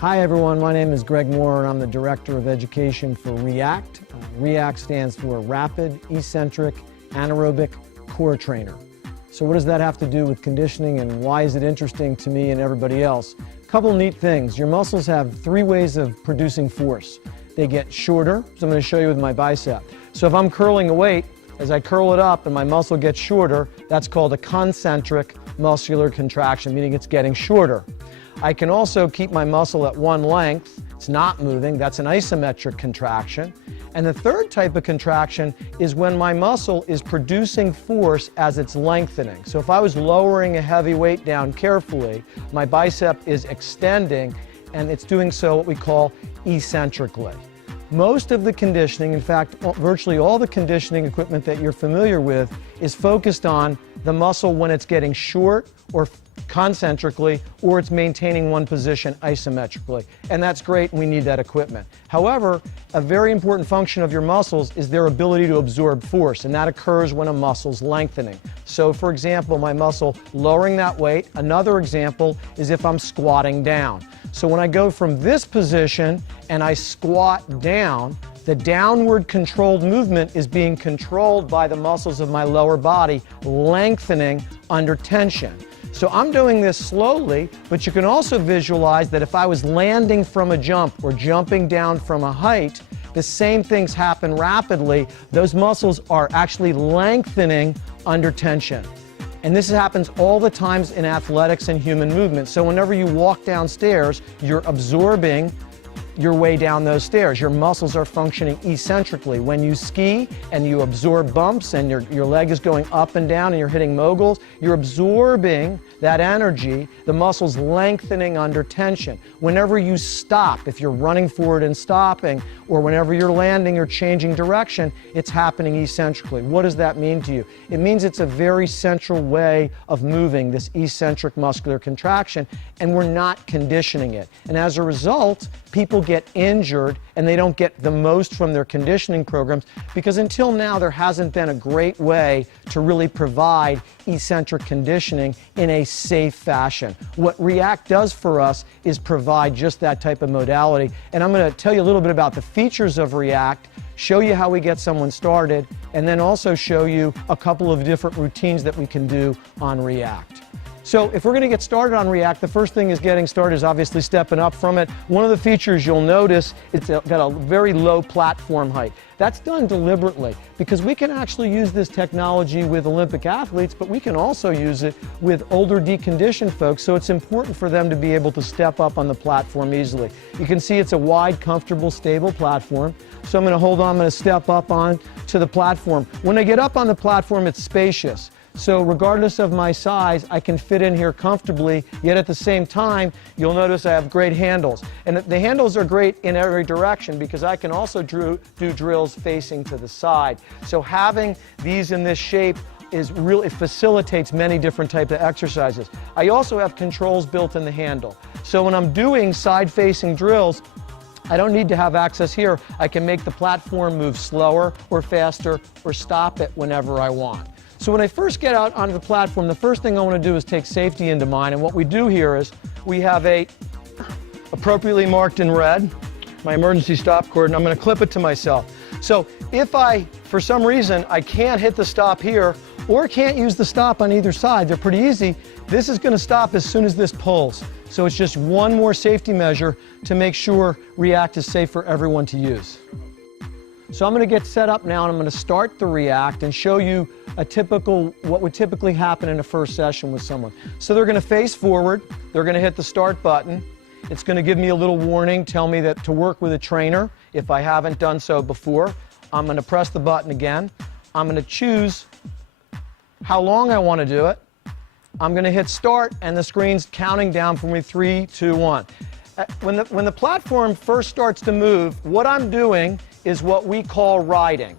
Hi everyone, my name is Greg Moore and I'm the Director of Education for reACT. reACT stands for Rapid, Eccentric, Anaerobic Core Trainer. So what does that have to do with conditioning and why is it interesting to me and everybody else? A couple neat things. Your muscles have three ways of producing force. They get shorter, so I'm going to show you with my bicep. So if I'm curling a weight, as I curl it up and my muscle gets shorter, that's called a concentric muscular contraction, meaning it's getting shorter. I can also keep my muscle at one length. It's not moving. That's an isometric contraction. And the third type of contraction is when my muscle is producing force as it's lengthening. So if I was lowering a heavy weight down carefully, my bicep is extending and it's doing so what we call eccentrically. Most of the conditioning, in fact, virtually all the conditioning equipment that you're familiar with is focused on the muscle when it's getting short or concentrically, or it's maintaining one position isometrically. And that's great, and we need that equipment. However, a very important function of your muscles is their ability to absorb force, and that occurs when a muscle's lengthening. So, for example, my muscle lowering that weight. Another example is if I'm squatting down. So when I go from this position and I squat down, the downward controlled movement is being controlled by the muscles of my lower body, lengthening under tension. So I'm doing this slowly, but you can also visualize that if I was landing from a jump or jumping down from a height, the same things happen rapidly. Those muscles are actually lengthening under tension. And this happens all the times in athletics and human movement. So whenever you walk downstairs, you're absorbing your way down those stairs. Your muscles are functioning eccentrically. When you ski and you absorb bumps and your leg is going up and down and you're hitting moguls, you're absorbing that energy, the muscles lengthening under tension. Whenever you stop, if you're running forward and stopping, or whenever you're landing or changing direction, it's happening eccentrically. What does that mean to you? It means it's a very central way of moving, this eccentric muscular contraction, and we're not conditioning it. And as a result, people get injured and they don't get the most from their conditioning programs because until now there hasn't been a great way to really provide eccentric conditioning in a safe fashion. What reACT does for us is provide just that type of modality, and I'm going to tell you a little bit about the features of reACT, show you how we get someone started, and then also show you a couple of different routines that we can do on reACT. So if we're going to get started on reACT, the first thing is getting started is obviously stepping up from it. One of the features you'll notice, it's got a very low platform height. That's done deliberately because we can actually use this technology with Olympic athletes, but we can also use it with older deconditioned folks, so it's important for them to be able to step up on the platform easily. You can see it's a wide, comfortable, stable platform. So I'm going to hold on, I'm going to step up on to the platform. When I get up on the platform, it's spacious. So regardless of my size, I can fit in here comfortably, yet at the same time, you'll notice I have great handles. And the handles are great in every direction because I can also do drills facing to the side. So having these in this shape really facilitates many different types of exercises. I also have controls built in the handle. So when I'm doing side-facing drills, I don't need to have access here. I can make the platform move slower or faster or stop it whenever I want. So when I first get out onto the platform, the first thing I want to do is take safety into mind. And what we do here is we have a appropriately marked in red, my emergency stop cord, and I'm going to clip it to myself. So if for some reason, I can't hit the stop here or can't use the stop on either side, they're pretty easy, this is going to stop as soon as this pulls. So it's just one more safety measure to make sure reACT is safe for everyone to use. So I'm going to get set up now and I'm going to start the reACT and show you what would typically happen in a first session with someone. So they're going to face forward, they're going to hit the start button. It's going to give me a little warning, tell me that to work with a trainer if I haven't done so before. I'm going to press the button again. I'm going to choose how long I want to do it. I'm going to hit start and the screen's counting down for me 3, 2, 1. When the platform first starts to move, what I'm doing is what we call riding.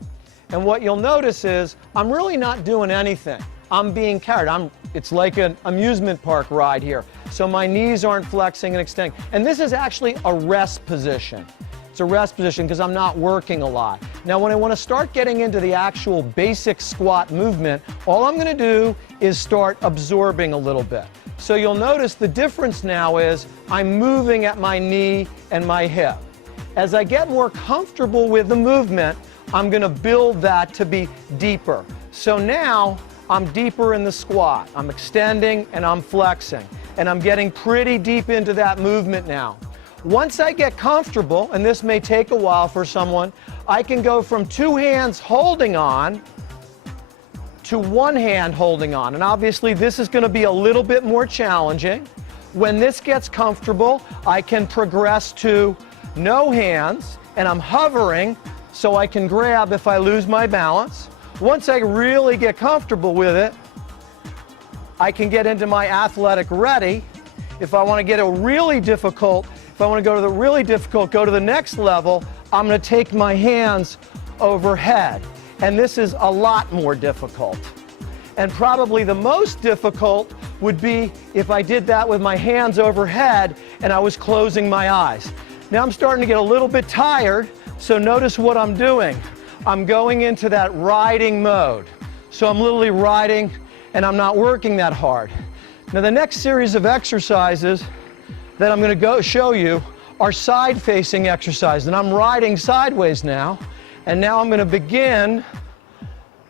And what you'll notice is I'm really not doing anything. I'm being carried. It's like an amusement park ride here. So my knees aren't flexing and extending. And this is actually a rest position. It's a rest position because I'm not working a lot. Now when I want to start getting into the actual basic squat movement, all I'm going to do is start absorbing a little bit. So you'll notice the difference now is I'm moving at my knee and my hip. As I get more comfortable with the movement, I'm going to build that to be deeper. So now I'm deeper in the squat. I'm extending and I'm flexing. And I'm getting pretty deep into that movement now. Once I get comfortable, and this may take a while for someone, I can go from 2 hands holding on to 1 hand holding on. And obviously this is going to be a little bit more challenging. When this gets comfortable, I can progress to no hands, and I'm hovering so I can grab if I lose my balance. Once I really get comfortable with it, I can get into my athletic ready. If I want to get a really difficult, if I want to go to the really difficult, go to the next level, I'm going to take my hands overhead. And this is a lot more difficult. And probably the most difficult would be if I did that with my hands overhead and I was closing my eyes. Now I'm starting to get a little bit tired, so notice what I'm doing. I'm going into that riding mode. So I'm literally riding and I'm not working that hard. Now the next series of exercises that I'm going to show you are side-facing exercises. And I'm riding sideways now. And now I'm going to begin.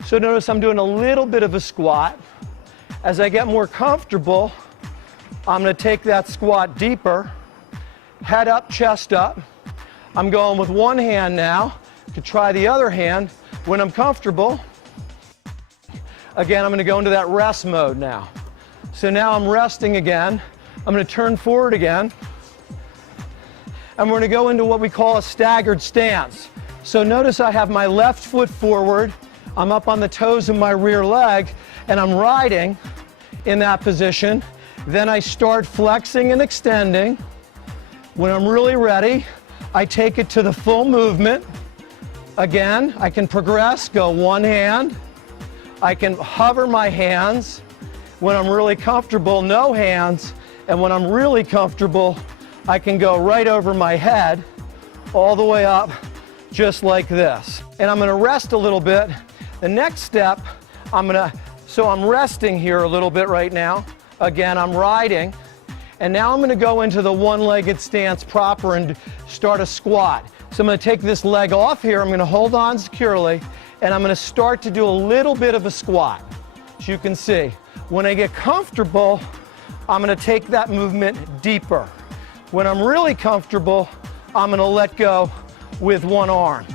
So notice I'm doing a little bit of a squat. As I get more comfortable, I'm going to take that squat deeper. Head up, chest up. I'm going with 1 hand now to try the other hand. When I'm comfortable, again, I'm going to go into that rest mode now. So now I'm resting again. I'm going to turn forward again. And we're going to go into what we call a staggered stance. So notice I have my left foot forward. I'm up on the toes of my rear leg, and I'm riding in that position. Then I start flexing and extending. When I'm really ready, I take it to the full movement. Again, I can progress, go 1 hand. I can hover my hands. When I'm really comfortable, no hands. And when I'm really comfortable, I can go right over my head, all the way up, just like this. And I'm going to rest a little bit. The next step, so I'm resting here a little bit right now. Again, I'm riding. And now I'm going to go into the one-legged stance proper and start a squat. So I'm going to take this leg off here. I'm going to hold on securely. And I'm going to start to do a little bit of a squat. As you can see, when I get comfortable, I'm going to take that movement deeper. When I'm really comfortable, I'm going to let go with 1 arm.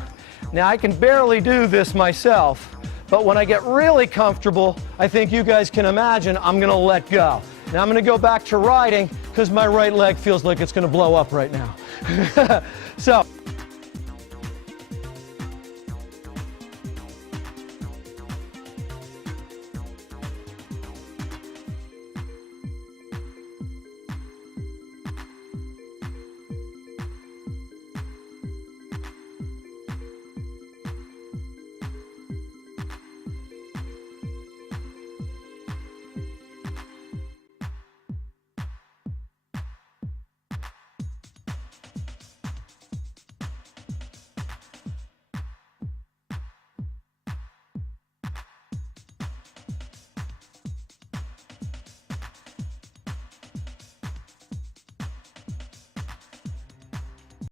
Now I can barely do this myself, but when I get really comfortable, I think you guys can imagine I'm going to let go. Now I'm going to go back to riding because my right leg feels like it's going to blow up right now. So